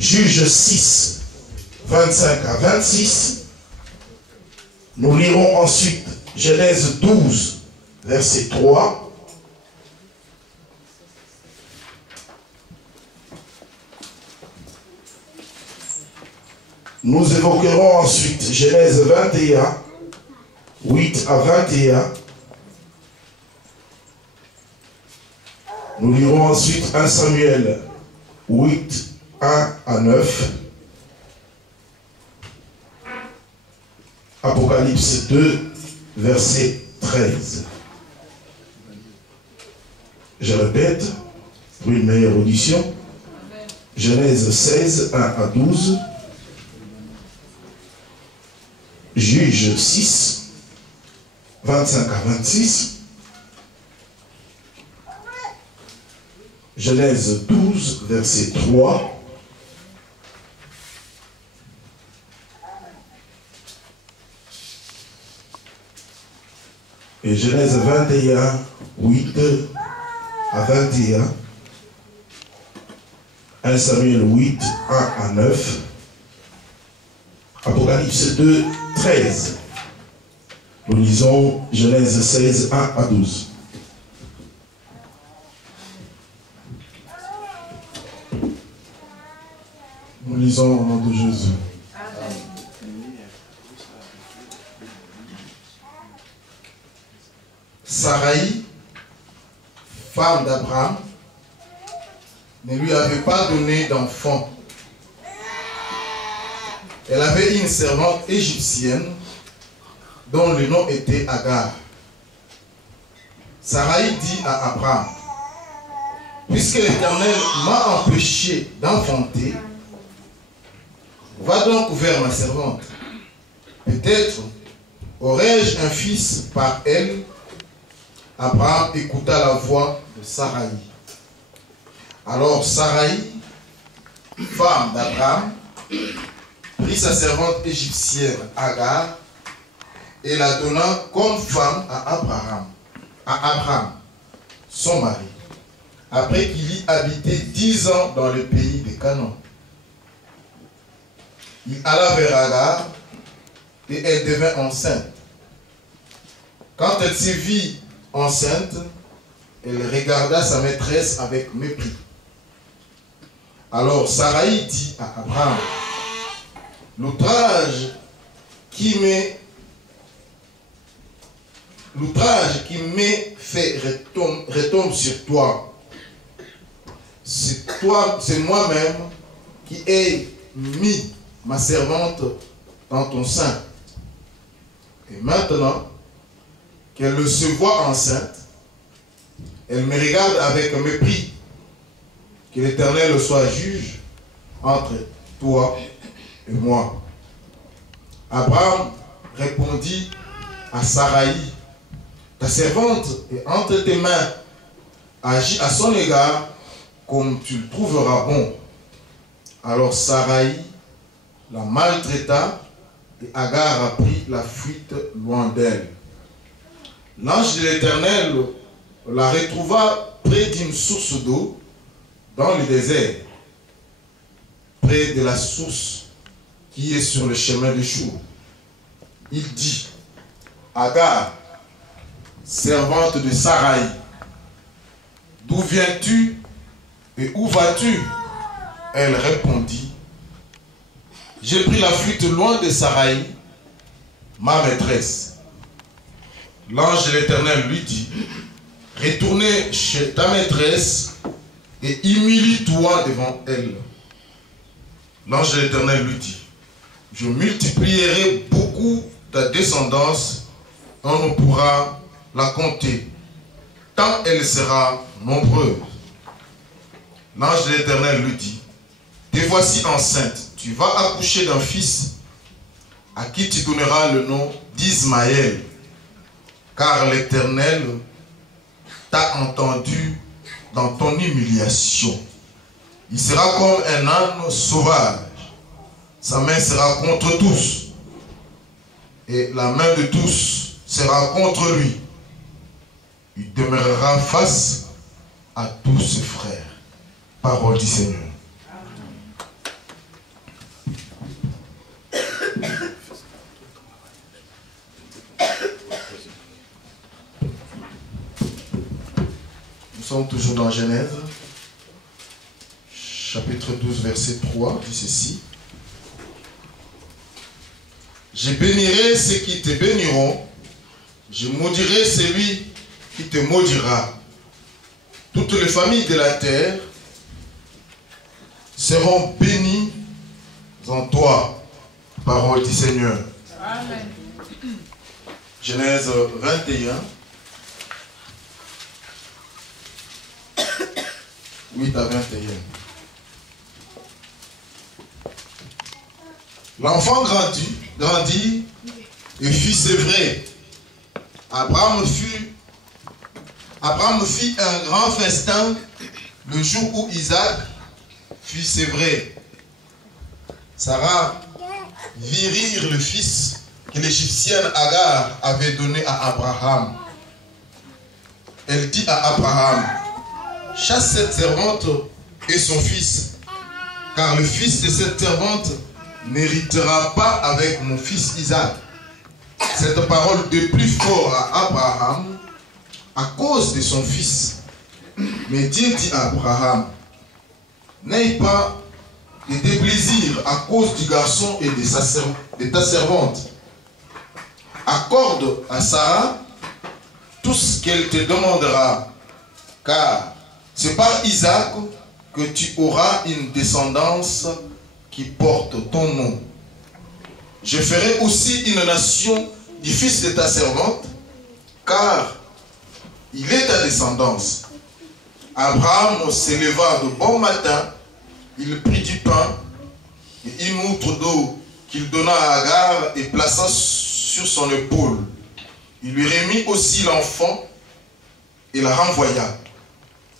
Juge 6, 25 à 26. Nous lirons ensuite Genèse 12, verset 3. Nous évoquerons ensuite Genèse 21, 8 à 21. Nous lirons ensuite 1 Samuel 8, 1 à 9. Apocalypse 2, verset 13. Je répète, pour une meilleure audition, Genèse 16, 1 à 12. Juge 6, 25 à 26. Genèse 12, verset 3. Et Genèse 21, 8 à 21. 1 Samuel 8, 1 à 9. Apocalypse 2, 13. Nous lisons Genèse 16, 1 à 12. Nous lisons au nom de Jésus. Saraï, femme d'Abraham, ne lui avait pas donné d'enfant. Elle avait une servante égyptienne dont le nom était Agar. Saraï dit à Abraham, puisque l'Éternel m'a empêché d'enfanter, va donc vers ma servante. Peut-être aurais-je un fils par elle. Abraham écouta la voix de Saraï. Alors Saraï, femme d'Abraham, prit sa servante égyptienne Agar et la donna comme femme à Abraham, son mari, après qu'il y habitait 10 ans dans le pays de Canaan. Il alla vers Agar et elle devint enceinte. Quand elle se vit enceinte, elle regarda sa maîtresse avec mépris. Alors Saraï dit à Abraham, l'outrage qui m'est fait retombe sur toi. C'est moi-même qui ai mis ma servante dans ton sein. Et maintenant qu'elle se voit enceinte, elle me regarde avec mépris. Que l'Éternel soit juge entre toi et moi. Abraham répondit à Saraï, ta servante est entre tes mains, agis à son égard comme tu le trouveras bon. Alors Saraï la maltraita et Agar a pris la fuite loin d'elle. L'ange de l'Éternel la retrouva près d'une source d'eau dans le désert, près de la source qui est sur le chemin de Chour. Il dit, Agar, servante de Saraï, d'où viens-tu et où vas-tu? Elle répondit, j'ai pris la fuite loin de Saraï, ma maîtresse. L'ange de l'Éternel lui dit, retournez chez ta maîtresse et humilie-toi devant elle. L'ange de l'Éternel lui dit, je multiplierai beaucoup ta descendance, on ne pourra la compter, tant elle sera nombreuse. L'ange de l'Éternel lui dit, te voici enceinte, tu vas accoucher d'un fils à qui tu donneras le nom d'Ismaël, car l'Éternel t'a entendu dans ton humiliation. Il sera comme un âne sauvage. Sa main sera contre tous. Et la main de tous sera contre lui. Il demeurera face à tous ses frères. Parole du Seigneur. sommes toujours dans Genèse, chapitre 12, verset 3, dit ceci. Je bénirai ceux qui te béniront, je maudirai celui qui te maudira. Toutes les familles de la terre seront bénies en toi. Parole du Seigneur. Amen. Genèse 21. 8 à 21. L'enfant grandit et fut sévré. Abraham fit un grand festin le jour où Isaac fut sévré. Sarah vit rire le fils que l'Égyptienne Agar avait donné à Abraham. Elle dit à Abraham, chasse cette servante et son fils, car le fils de cette servante n'héritera pas avec mon fils Isaac. Cette parole de plus fort à Abraham à cause de son fils. Mais Dieu dit à Abraham, n'aie pas de déplaisir à cause du garçon et de ta servante. Accorde à Sarah tout ce qu'elle te demandera, car c'est par Isaac que tu auras une descendance qui porte ton nom. Je ferai aussi une nation du fils de ta servante, car il est ta descendance. Abraham s'éleva de bon matin, il prit du pain et une outre d'eau qu'il donna à Agar et plaça sur son épaule. Il lui remit aussi l'enfant et la renvoya.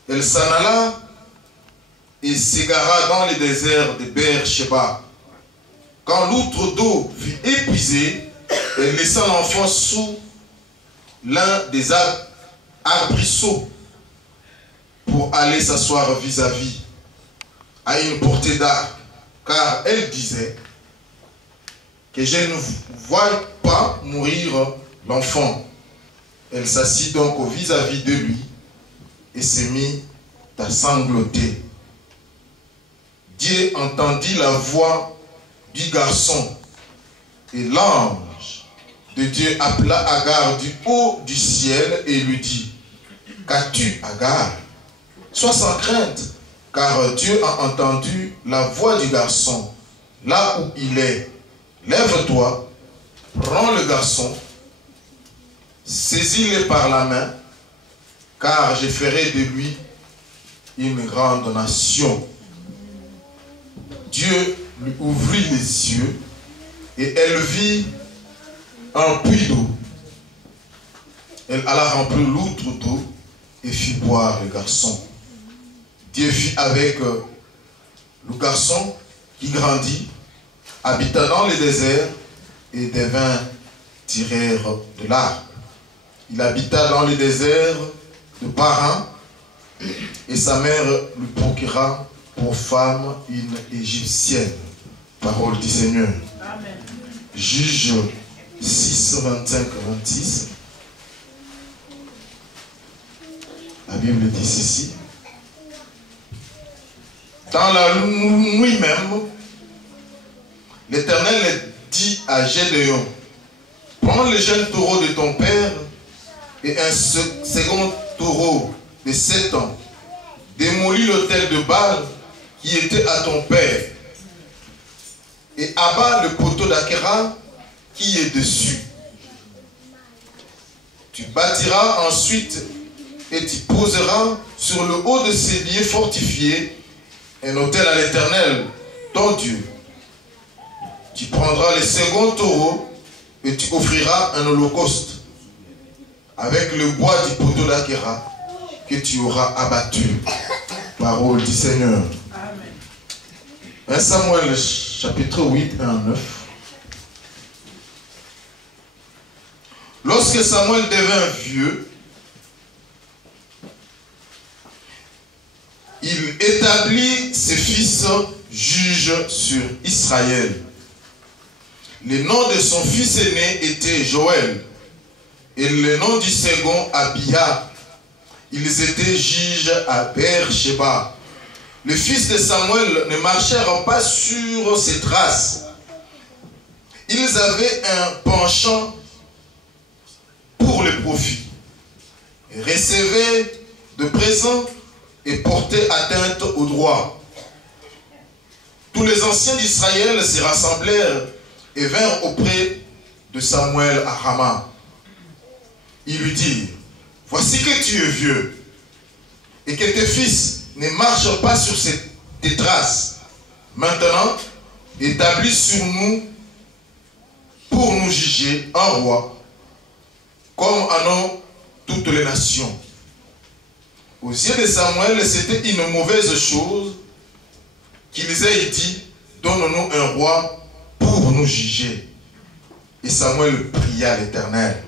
Elle s'en alla et s'égara dans le désert de Beer-Sheba. Quand l'outre d'eau fut épuisée, elle laissa l'enfant sous l'un des arbrisseaux pour aller s'asseoir vis-à-vis, à une portée d'arc, car elle disait que je ne vois pas mourir l'enfant. Elle s'assit donc vis-à-vis de lui et se mit à sangloter. Dieu entendit la voix du garçon et l'ange de Dieu appela Agar du haut du ciel et lui dit, qu'as-tu, Agar? Sois sans crainte, car Dieu a entendu la voix du garçon là où il est. Lève-toi, prends le garçon, saisis-le par la main, car je ferai de lui une grande nation. Dieu lui ouvrit les yeux et elle vit un puits d'eau. Elle alla remplir l'outre d'eau et fit boire le garçon. Dieu fut avec le garçon qui grandit, habita dans le désert et devint tireur de l'arbre. Il habita dans le désert de Paran et sa mère lui procura pour femme une égyptienne. Parole du Seigneur. Amen. Juge 6, 25-26. La Bible dit ceci. Dans la nuit même, l'Éternel dit à Gédéon, prends le jeune taureau de ton père et un second taureau de 7 ans. Démolis l'autel de Baal qui était à ton père et abat le poteau d'Akhéra qui est dessus. Tu bâtiras ensuite et tu poseras sur le haut de ces lieux fortifiés un autel à l'Éternel, ton Dieu. Tu prendras le second taureau et tu offriras un holocauste avec le bois du poteau d'Akhéra que tu auras abattu. Parole du Seigneur. Amen. 1 Samuel chapitre 8, 1 à 9. Lorsque Samuel devint vieux, il établit ses fils juges sur Israël. Le nom de son fils aîné était Joël et le nom du second Abia. ils étaient juges à Beersheba. Les fils de Samuel ne marchèrent pas sur ses traces. Ils avaient un penchant pour le profit, recevaient de présents et portaient atteinte au droit. Tous les anciens d'Israël se rassemblèrent et vinrent auprès de Samuel à Rama. Ils lui dirent, voici que tu es vieux et que tes fils ne marchent pas sur tes traces. Maintenant, établis sur nous pour nous juger un roi, comme en ont toutes les nations. Aux yeux de Samuel, c'était une mauvaise chose qu'ils aient dit, donne-nous un roi pour nous juger. Et Samuel pria l'Éternel.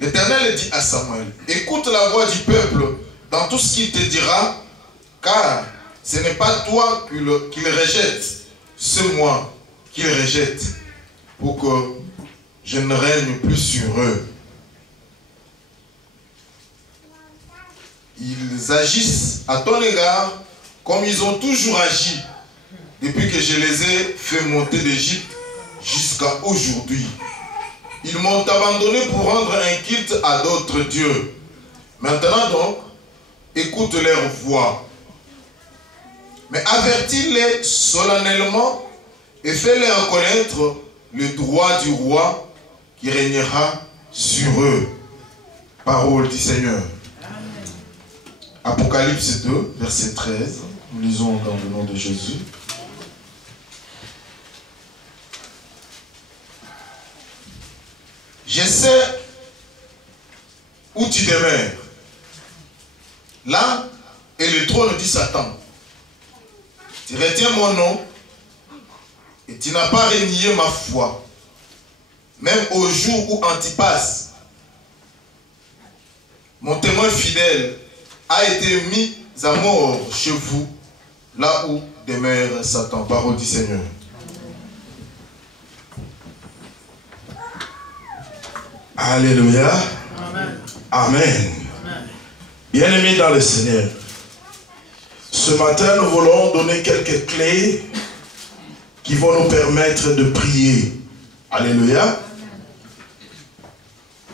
L'Éternel dit à Samuel, écoute la voix du peuple dans tout ce qu'il te dira, car ce n'est pas toi qu'il rejette, c'est moi qu'il rejette, pour que je ne règne plus sur eux. Ils agissent à ton égard comme ils ont toujours agi depuis que je les ai fait monter d'Égypte jusqu'à aujourd'hui. Ils m'ont abandonné pour rendre un culte à d'autres dieux. Maintenant donc, écoute leur voix. Mais avertis-les solennellement et fais-les reconnaître le droit du roi qui régnera sur eux. Parole du Seigneur. Apocalypse 2, verset 13. Nous lisons dans le nom de Jésus. Je sais où tu demeures. Là est le trône du Satan. Tu retiens mon nom et tu n'as pas renié ma foi. Même au jour où Antipas, mon témoin fidèle, a été mis à mort chez vous, là où demeure Satan. Parole du Seigneur. Alléluia. Amen. Amen. Bien-aimés dans le Seigneur, ce matin nous voulons donner quelques clés qui vont nous permettre de prier. Alléluia.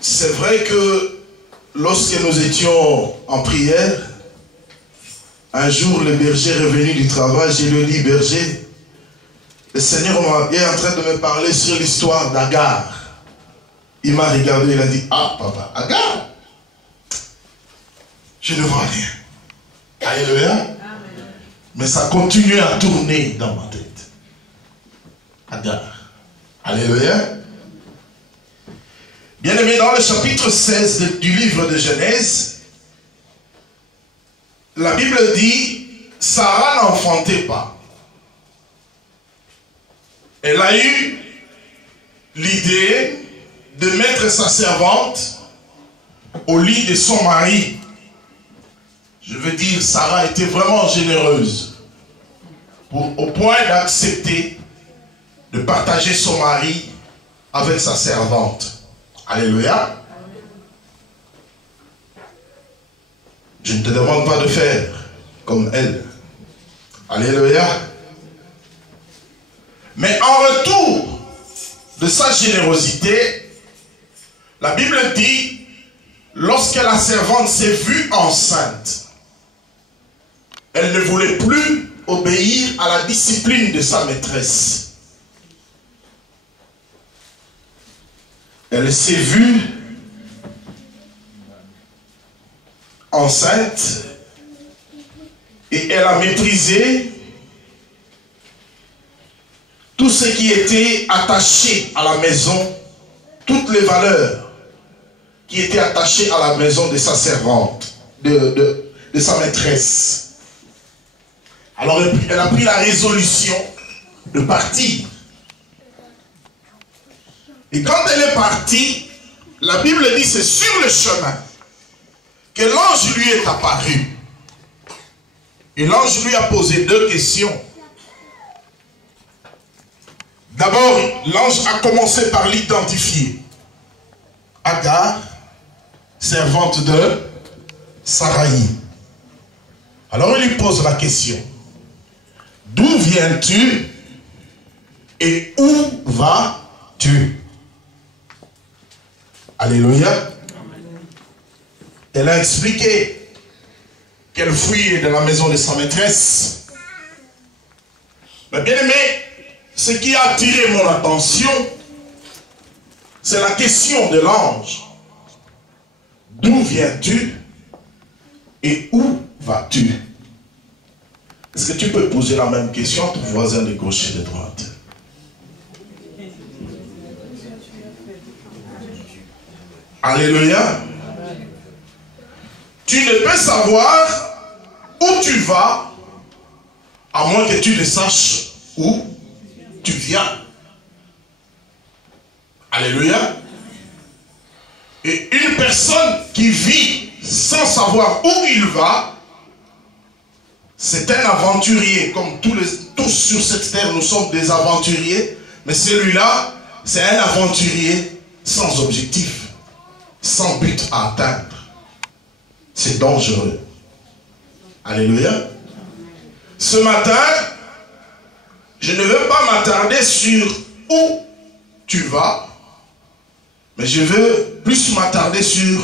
C'est vrai que lorsque nous étions en prière, un jour le berger est revenu du travail, je lui ai dit, berger, le Seigneur est en train de me parler sur l'histoire d'Agar. Il m'a regardé, il a dit, ah papa, Agar, je ne vois rien. Alléluia. Mais ça continue à tourner dans ma tête. Agar. Alléluia. Bien-aimé, dans le chapitre 16 du livre de Genèse, la Bible dit, Sarah n'enfantait pas. Elle a eu l'idée de mettre sa servante au lit de son mari. Je veux dire, Sarah était vraiment généreuse au point d'accepter de partager son mari avec sa servante. Alléluia. Je ne te demande pas de faire comme elle. Alléluia. Mais en retour de sa générosité, la Bible dit, lorsque la servante s'est vue enceinte, elle ne voulait plus obéir à la discipline de sa maîtresse. Elle s'est vue enceinte et elle a méprisé tout ce qui était attaché à la maison, toutes les valeurs qui étaient attachées à la maison de sa servante, de sa maîtresse. Alors elle a pris la résolution de partir. Et quand elle est partie, la Bible dit c'est sur le chemin que l'ange lui est apparu. Et l'ange lui a posé deux questions. D'abord, l'ange a commencé par l'identifier. Agar, servante de Sarai. Alors il lui pose la question. D'où viens-tu et où vas-tu? Alléluia. Elle a expliqué qu'elle fouillait dans la maison de sa maîtresse. Mais bien aimé, ce qui a attiré mon attention, c'est la question de l'ange. D'où viens-tu et où vas-tu? Est-ce que tu peux poser la même question à ton voisin de gauche et de droite? Alléluia. Tu ne peux savoir où tu vas à moins que tu ne saches où tu viens. Alléluia. Et une personne qui vit sans savoir où il va, c'est un aventurier. Comme tous sur cette terre, nous sommes des aventuriers. Mais celui-là, c'est un aventurier sans objectif, sans but à atteindre. C'est dangereux. Alléluia. Ce matin, je ne veux pas m'attarder sur où tu vas, mais je veux plus m'attarder sur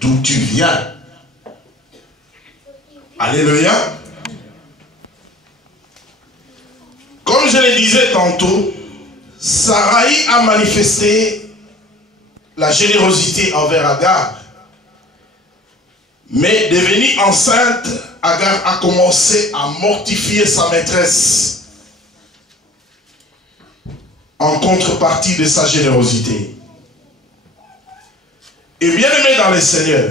d'où tu viens. Alléluia. Comme je le disais tantôt, Sarai a manifesté la générosité envers Agar. Mais devenue enceinte, Agar a commencé à mortifier sa maîtresse en contrepartie de sa générosité. Et bien aimé dans le Seigneur,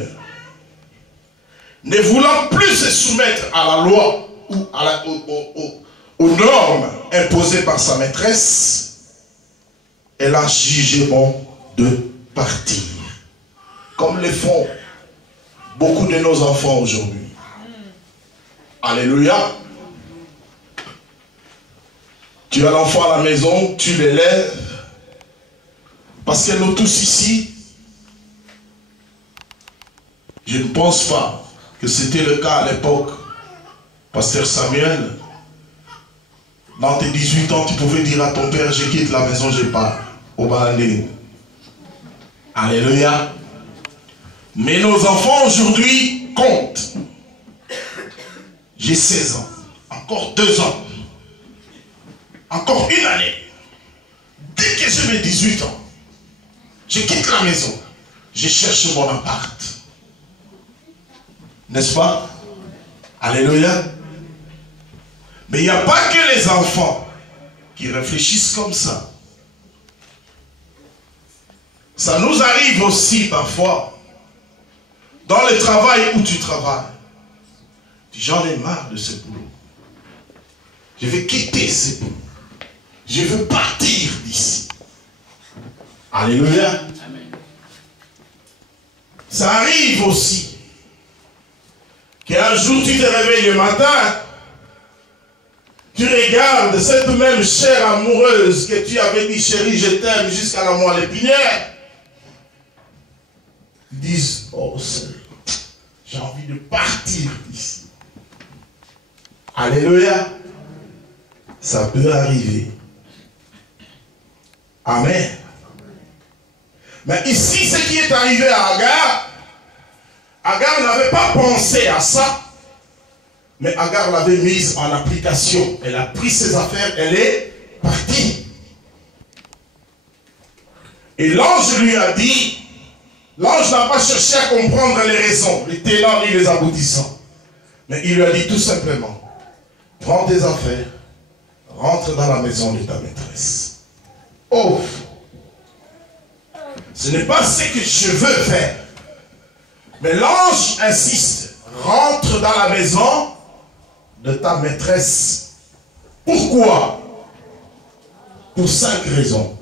ne voulant plus se soumettre à la loi ou aux normes imposées par sa maîtresse, elle a jugé bon de partir, comme le font beaucoup de nos enfants aujourd'hui. Alléluia. Tu as l'enfant à la maison, tu l'élèves, parce que nous tous ici, je ne pense pas que c'était le cas à l'époque. Pasteur Samuel, dans tes 18 ans, tu pouvais dire à ton père, je quitte la maison, je pars au Balandé. Alléluia. Mais nos enfants aujourd'hui comptent. J'ai 16 ans, encore 2 ans, encore une année. Dès que j'ai mes 18 ans, je quitte la maison, je cherche mon appart. N'est-ce pas? Alléluia. Mais il n'y a pas que les enfants qui réfléchissent comme ça. Ça nous arrive aussi parfois dans le travail où tu travailles. J'en ai marre de ce boulot. Je vais quitter ce boulot. Je veux partir d'ici. Alléluia. Amen. Ça arrive aussi qu'un jour tu te réveilles le matin, tu regardes cette même chair amoureuse que tu avais dit chérie je t'aime jusqu'à la moelle épinière. Ils disent oh Seigneur, j'ai envie de partir d'ici. Alléluia. Ça peut arriver. Amen. Mais ici, ce qui est arrivé à Agar, Agar n'avait pas pensé à ça, mais Agar l'avait mise en application. Elle a pris ses affaires, elle est partie. Et l'ange lui a dit, l'ange n'a pas cherché à comprendre les raisons, les tenants ni les aboutissants. Mais il lui a dit tout simplement, prends tes affaires, rentre dans la maison de ta maîtresse. Oh, ce n'est pas ce que je veux faire. Mais l'ange insiste, rentre dans la maison de ta maîtresse. Pourquoi? Pour 5 raisons.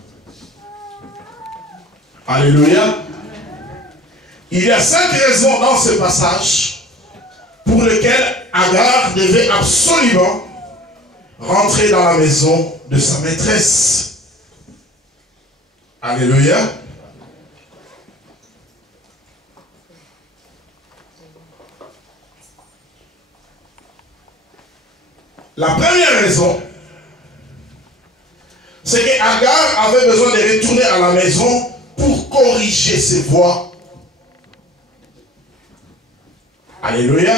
Alléluia. Il y a 5 raisons dans ce passage pour lesquelles Agar devait absolument rentrer dans la maison de sa maîtresse. Alléluia. La première raison, c'est qu'Agar avait besoin de retourner à la maison pour corriger ses voies. Alléluia.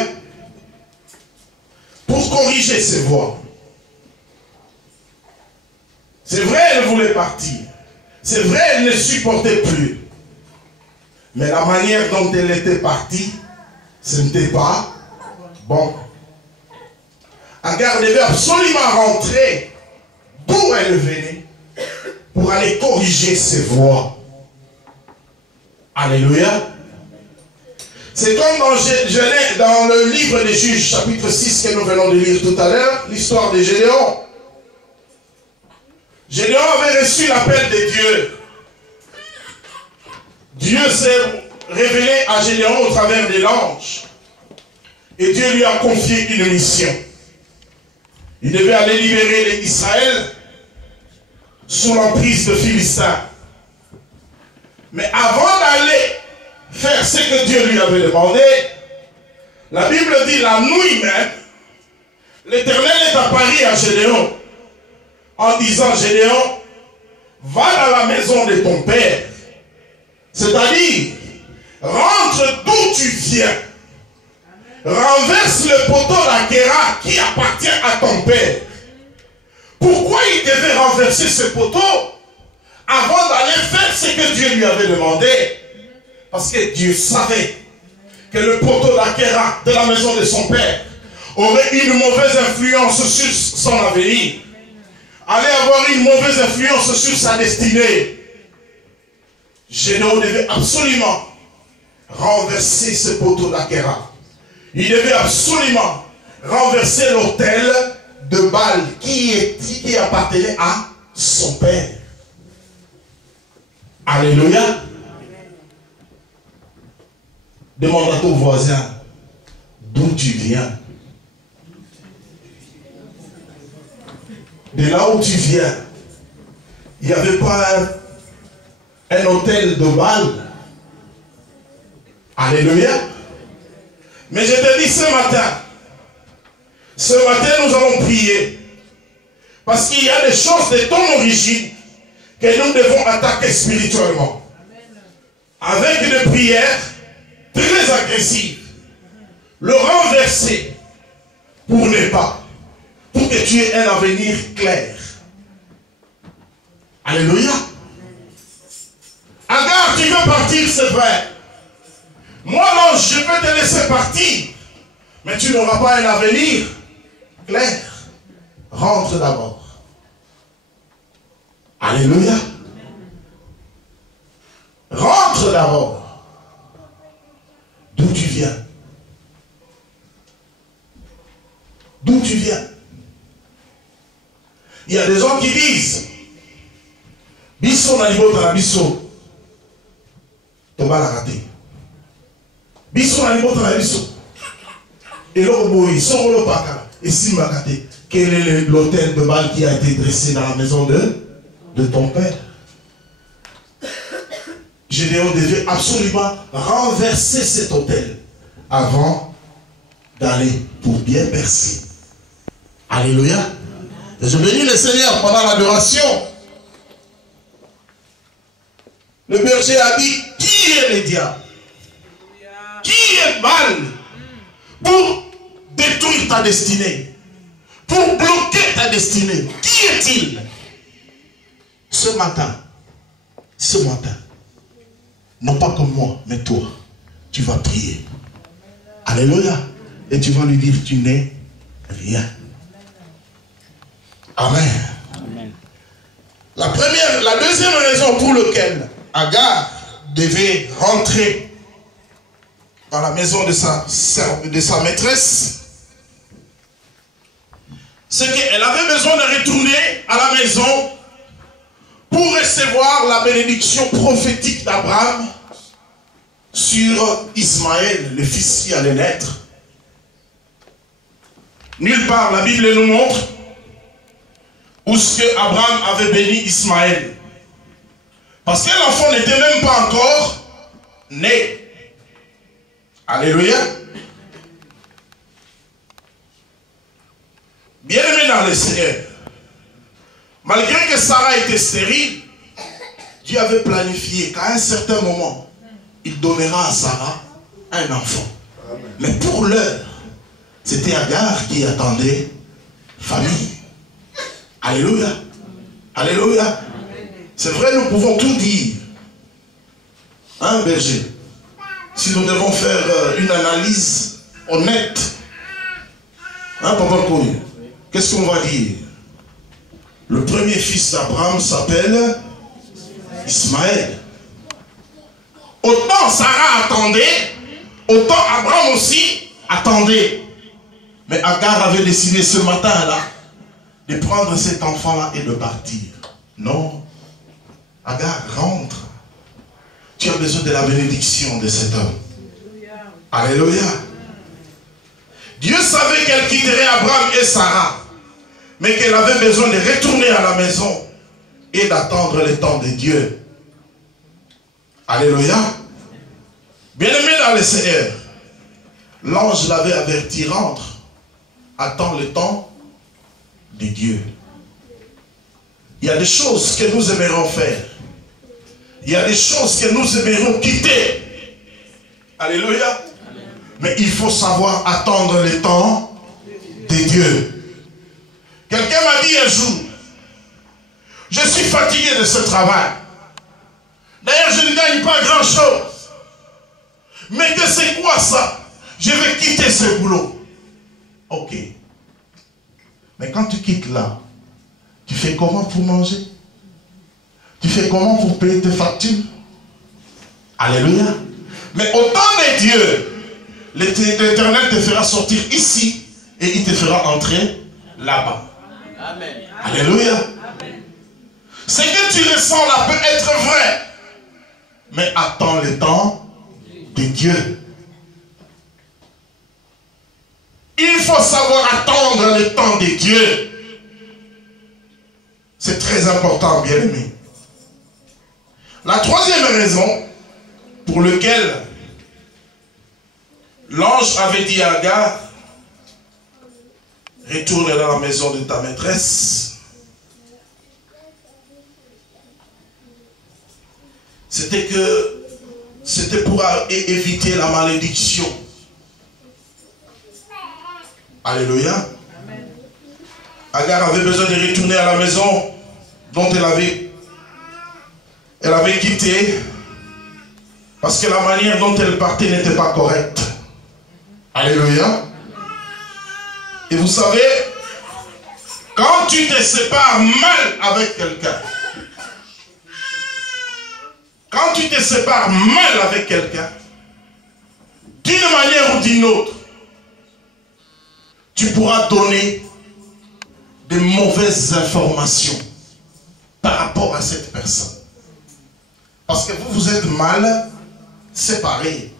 Pour corriger ses voies. C'est vrai, elle voulait partir. C'est vrai, elle ne supportait plus. Mais la manière dont elle était partie, ce n'était pas bon. Agar devait absolument rentrer d'où elle venait pour aller corriger ses voies. Alléluia. C'est comme dans le livre des Juges, chapitre 6, que nous venons de lire tout à l'heure, l'histoire de Gédéon. Gédéon avait reçu l'appel de Dieu. Dieu s'est révélé à Gédéon au travers de l'ange. Et Dieu lui a confié une mission. Il devait aller libérer Israël sous l'emprise de Philistins. Mais avant d'aller faire ce que Dieu lui avait demandé, la Bible dit la nuit même, l'Éternel est apparu à Gédéon en disant: Gédéon, va dans la maison de ton père, c'est-à-dire rentre d'où tu viens, renverse le poteau d'Akhéra qui appartient à ton père. Pourquoi il devait renverser ce poteau avant d'aller faire ce que Dieu lui avait demandé? Parce que Dieu savait que le poteau d'Akhéra de la maison de son père aurait une mauvaise influence sur son avenir, allait avoir une mauvaise influence sur sa destinée. Gédéon devait absolument renverser ce poteau d'Akhéra. Il devait absolument renverser l'autel de Baal qui appartenait à son père. Alléluia. Demande à ton voisin d'où tu viens. De là où tu viens, il n'y avait pas un hôtel de Baal. Alléluia. Mais je te dis ce matin, nous allons prier. Parce qu'il y a des choses de ton origine que nous devons attaquer spirituellement. Avec des prières très agressives. Le renverser pour ne pas. Pour que tu aies un avenir clair. Alléluia. Agar, tu veux partir, c'est vrai. Moi, non, je peux te laisser partir. Mais tu n'auras pas un avenir clair. Rentre d'abord. Alléluia. Rentre d'abord. D'où tu viens? D'où tu viens? Il y a des gens qui disent Bisso na niveau na bisso. Tomba la raté. Bisso na niveau na bisso. Et l'autre boy, son le paka. Et si m'a raté, quel est l'autel de Baal qui a été dressé dans la maison de ton père? Gédéon devait absolument renverser cet autel avant d'aller pour bien percer. Alléluia. Et je bénis le Seigneur pendant l'adoration. Le berger a dit, qui est le diable? Qui est Baal pour détruire ta destinée? Pour bloquer ta destinée? Qui est-il? Ce matin, non pas comme moi, mais toi, tu vas prier. Alléluia. Et tu vas lui dire, tu n'es rien. Amen. Amen. La deuxième raison pour laquelle Agar devait rentrer dans la maison de sa maîtresse, c'est qu'elle avait besoin de retourner à la maison pour recevoir la bénédiction prophétique d'Abraham sur Ismaël, le fils qui allait naître. Nulle part la Bible nous montre où ce que Abraham avait béni Ismaël. Parce que l'enfant n'était même pas encore né. Alléluia. Bien-aimé dans le Seigneur, malgré que Sarah était stérile, Dieu avait planifié qu'à un certain moment, il donnera à Sarah un enfant. Amen. Mais pour l'heure, c'était Agar qui attendait famille. Alléluia. Alléluia. C'est vrai, nous pouvons tout dire. Hein, berger? Si nous devons faire une analyse honnête, hein, Papa Koui, qu'est-ce qu'on va dire? Le premier fils d'Abraham s'appelle Ismaël. Autant Sarah attendait, autant Abraham aussi attendait. Mais Agar avait décidé ce matin-là de prendre cet enfant-là et de partir. Non. Agar, rentre. Tu as besoin de la bénédiction de cet homme. Alléluia. Dieu savait qu'elle quitterait Abraham et Sarah, mais qu'elle avait besoin de retourner à la maison et d'attendre le temps de Dieu. Alléluia. Bien-aimé dans le Seigneur, l'ange l'avait averti, rentre, attends le temps de Dieu. Il y a des choses que nous aimerons faire. Il y a des choses que nous aimerons quitter. Alléluia. Mais il faut savoir attendre le temps de Dieu. Quelqu'un m'a dit un jour, je suis fatigué de ce travail. D'ailleurs, je ne gagne pas grand-chose. Mais que c'est quoi ça? Je vais quitter ce boulot. Ok. Mais quand tu quittes là, tu fais comment pour manger? Tu fais comment pour payer tes factures? Alléluia. Mais au temps de Dieu, l'Éternel te fera sortir ici et il te fera entrer là-bas. Amen. Alléluia. Amen. Ce que tu ressens là peut être vrai. Mais attends le temps de Dieu. Il faut savoir attendre le temps de Dieu. C'est très important, bien-aimé. La troisième raison pour laquelle l'ange avait dit à Agar, retourne dans la maison de ta maîtresse. C'était pour éviter la malédiction. Alléluia. Amen. Agar avait besoin de retourner à la maison dont elle avait quitté parce que la manière dont elle partait n'était pas correcte. Alléluia. Et vous savez, quand tu te sépares mal avec quelqu'un, quand tu te sépares mal avec quelqu'un, d'une manière ou d'une autre, tu pourras donner de mauvaises informations par rapport à cette personne. Parce que vous êtes mal séparés.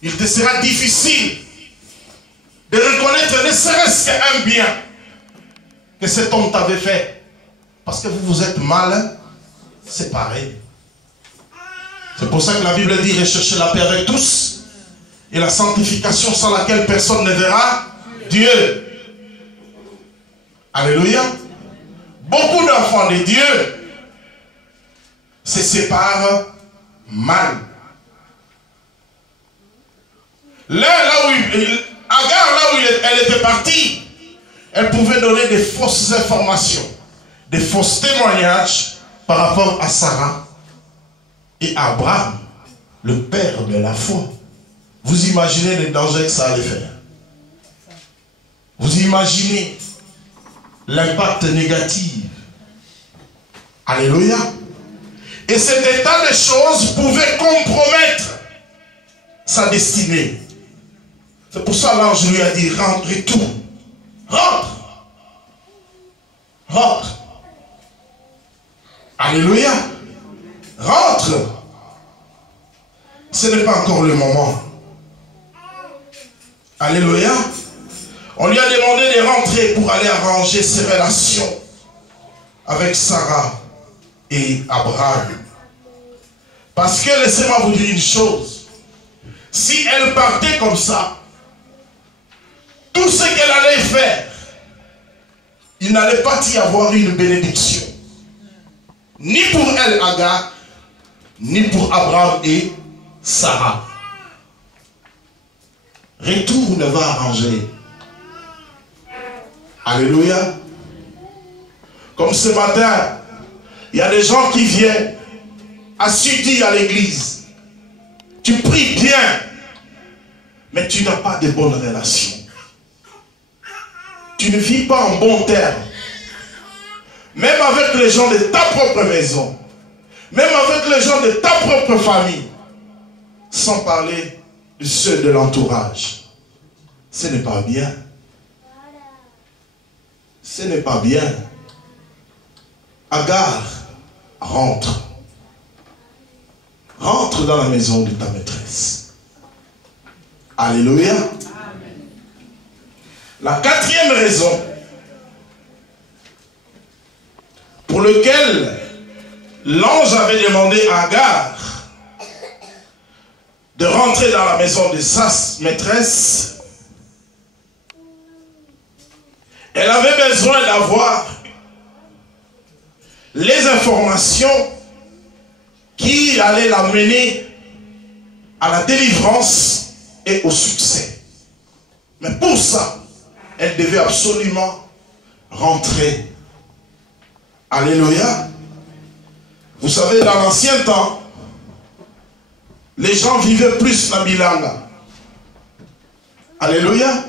Il te sera difficile de reconnaître ne serait-ce qu'un bien que cet homme t'avait fait. Parce que vous êtes mal séparés. C'est pour ça que la Bible dit recherchez la paix avec tous et la sanctification sans laquelle personne ne verra Dieu. Alléluia. Beaucoup d'enfants de Dieu se séparent mal. Agar, là où elle était partie, elle pouvait donner des fausses informations, des fausses témoignages par rapport à Sarah et Abraham, le père de la foi. Vous imaginez les dangers que ça allait faire? Vous imaginez l'impact négatif? Alléluia. Et cet état de choses pouvait compromettre sa destinée. C'est pour ça que l'ange lui a dit, rentre et tout. Rentre. Rentre. Alléluia. Rentre. Ce n'est pas encore le moment. Alléluia. On lui a demandé de rentrer pour aller arranger ses relations avec Sarah et Abraham. Parce que, laissez-moi vous dire une chose. Si elle partait comme ça, tout ce qu'elle allait faire il n'allait pas y avoir une bénédiction. Ni pour elle, Agar, ni pour Abraham et Sarah. Retour ne va arranger. Alléluia. Comme ce matin, il y a des gens qui viennent assidus à l'église. Tu pries bien, mais tu n'as pas de bonnes relations. Tu ne vis pas en bon terme. Même avec les gens de ta propre maison. Même avec les gens de ta propre famille. Sans parler de ceux de l'entourage. Ce n'est pas bien. Ce n'est pas bien. Agar, rentre. Rentre dans la maison de ta maîtresse. Alléluia. La quatrième raison pour laquelle l'ange avait demandé à Agar de rentrer dans la maison de sa maîtresse, elle avait besoin d'avoir les informations qui allaient l'amener à la délivrance et au succès. Mais pour ça, elle devait absolument rentrer. Alléluia. Vous savez, dans l'ancien temps, les gens vivaient plus la bilanga. Alléluia.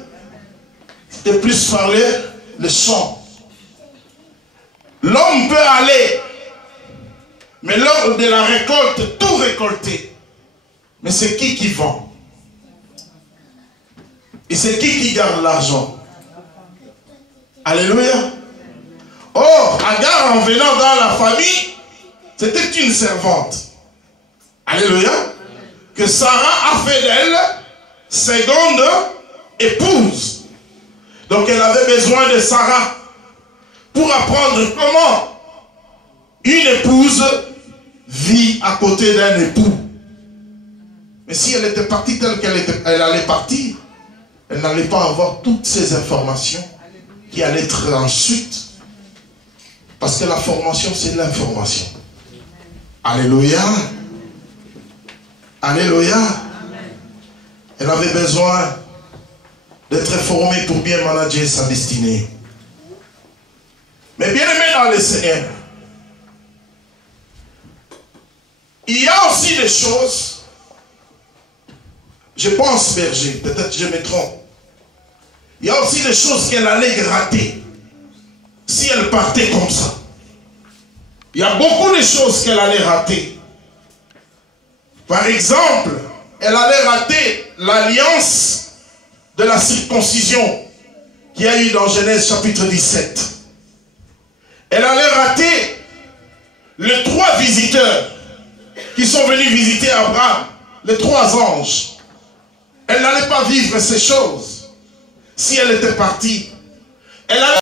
C'était plus parler le chant. L'homme peut aller, mais lors de la récolte, tout récolter. Mais c'est qui vend? Et c'est qui garde l'argent? Alléluia. Or, Agar, en venant dans la famille, c'était une servante. Alléluia. Que Sarah a fait d'elle seconde épouse. Donc elle avait besoin de Sarah pour apprendre comment une épouse vit à côté d'un époux. Mais si elle était partie telle qu'elle allait partir, elle n'allait pas avoir toutes ces informations qui allaient être ensuite. Parce que la formation, c'est l'information. Alléluia. Alléluia. Elle avait besoin d'être formée pour bien manager sa destinée. Mais bien aimé dans le Seigneur, il y a aussi des choses, je pense, berger, peut-être je me trompe, il y a aussi des choses qu'elle allait rater si elle partait comme ça. Il y a beaucoup de choses qu'elle allait rater. Par exemple, elle allait rater l'alliance de la circoncision qu'il y a eu dans Genèse chapitre 17. Elle allait rater les 3 visiteurs qui sont venus visiter Abraham, les 3 anges. Elle n'allait pas vivre ces choses si elle était partie. Elle allait